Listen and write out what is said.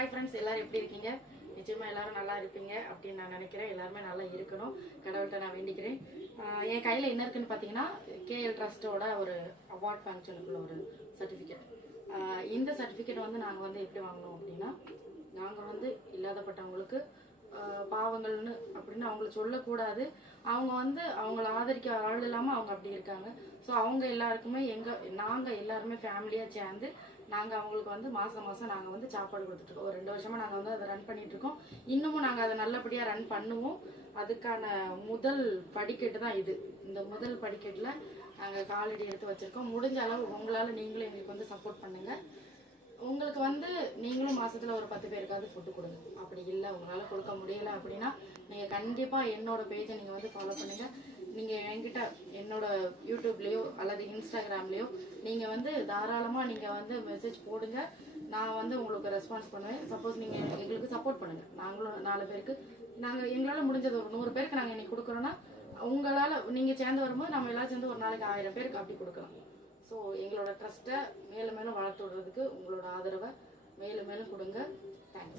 Hi friends, எல்லாரும் எப்படி இருக்கீங்க? நிச்சயமா எல்லாரும் நல்லா இருப்பீங்க அப்படின்னு நான் நினைக்கிறேன். எல்லாருமே நல்லா இருக்கணும், கடவுள்கிட்ட நான் வேண்டிக்கிறேன். என் கையில் என்ன இருக்குன்னு பார்த்தீங்கன்னா, கேஎல் ட்ரஸ்ட்டோட ஒரு அவார்ட் ஃபங்க்ஷனுக்குள்ள ஒரு சர்டிஃபிகேட். இந்த சர்டிஃபிகேட் வந்து நாங்கள் வந்து எப்படி வாங்கினோம் அப்படின்னா, நாங்கள் வந்து இல்லாதப்பட்டவங்களுக்கு பாவங்கள்னு அப்படின்னு அவங்கள சொல்லக்கூடாது. அவங்க வந்து அவங்கள ஆதரிக்க ஆள் இல்லாமல் அவங்க அப்படி இருக்காங்க. ஸோ அவங்க எல்லாருக்குமே நாங்கள் எல்லாருமே ஃபேமிலியாக சேர்ந்து நாங்கள் அவங்களுக்கு வந்து மாதம் மாதம் நாங்கள் வந்து சாப்பாடு கொடுத்துட்ருக்கோம். ஒரு 2 வருஷமாக நாங்கள் வந்து அதை ரன் பண்ணிகிட்ருக்கோம். இன்னமும் நாங்கள் அதை நல்லபடியாக ரன் பண்ணுவோம். அதுக்கான முதல் படிக்கட்டு தான் இது. இந்த முதல் படிக்கட்டில் நாங்கள் காலடி எடுத்து வச்சுருக்கோம். முடிஞ்ச அளவு உங்களால் நீங்களும் எங்களுக்கு வந்து சப்போர்ட் பண்ணுங்கள். உங்களுக்கு வந்து நீங்களும் மாசத்துல ஒரு 10 பேருக்காவது ஃபுட்டு கொடுங்க. அப்படி இல்லை உங்களால் கொடுக்க முடியலை அப்படின்னா நீங்கள் கண்டிப்பாக என்னோட பேஜை நீங்கள் வந்து ஃபாலோ பண்ணுங்கள். நீங்கள் என்கிட்ட என்னோட யூடியூப்லேயோ அல்லது இன்ஸ்டாகிராம்லேயோ நீங்கள் வந்து தாராளமாக நீங்கள் வந்து மெசேஜ் போடுங்க. நான் வந்து உங்களுக்கு ரெஸ்பான்ஸ் பண்ணுவேன். சப்போஸ் நீங்கள் எங்களுக்கு சப்போர்ட் பண்ணுங்கள். நாங்களும் 4 பேருக்கு எங்களால் முடிஞ்சது ஒரு 100 பேருக்கு நாங்கள் இன்னைக்கு கொடுக்குறோன்னா, உங்களால் நீங்கள் சேர்ந்து வரும்போது நம்ம எல்லாம் சேர்ந்து ஒரு நாளைக்கு 1000 பேருக்கு அப்படி கொடுக்கலாம். ஸோ எங்களோட ட்ரஸ்ட்டை மேலும் மேலும் வளர்த்து விடுறதுக்கு உங்களோட ஆதரவை மேலும் மேலும் கொடுங்க. தேங்க்ஸ்.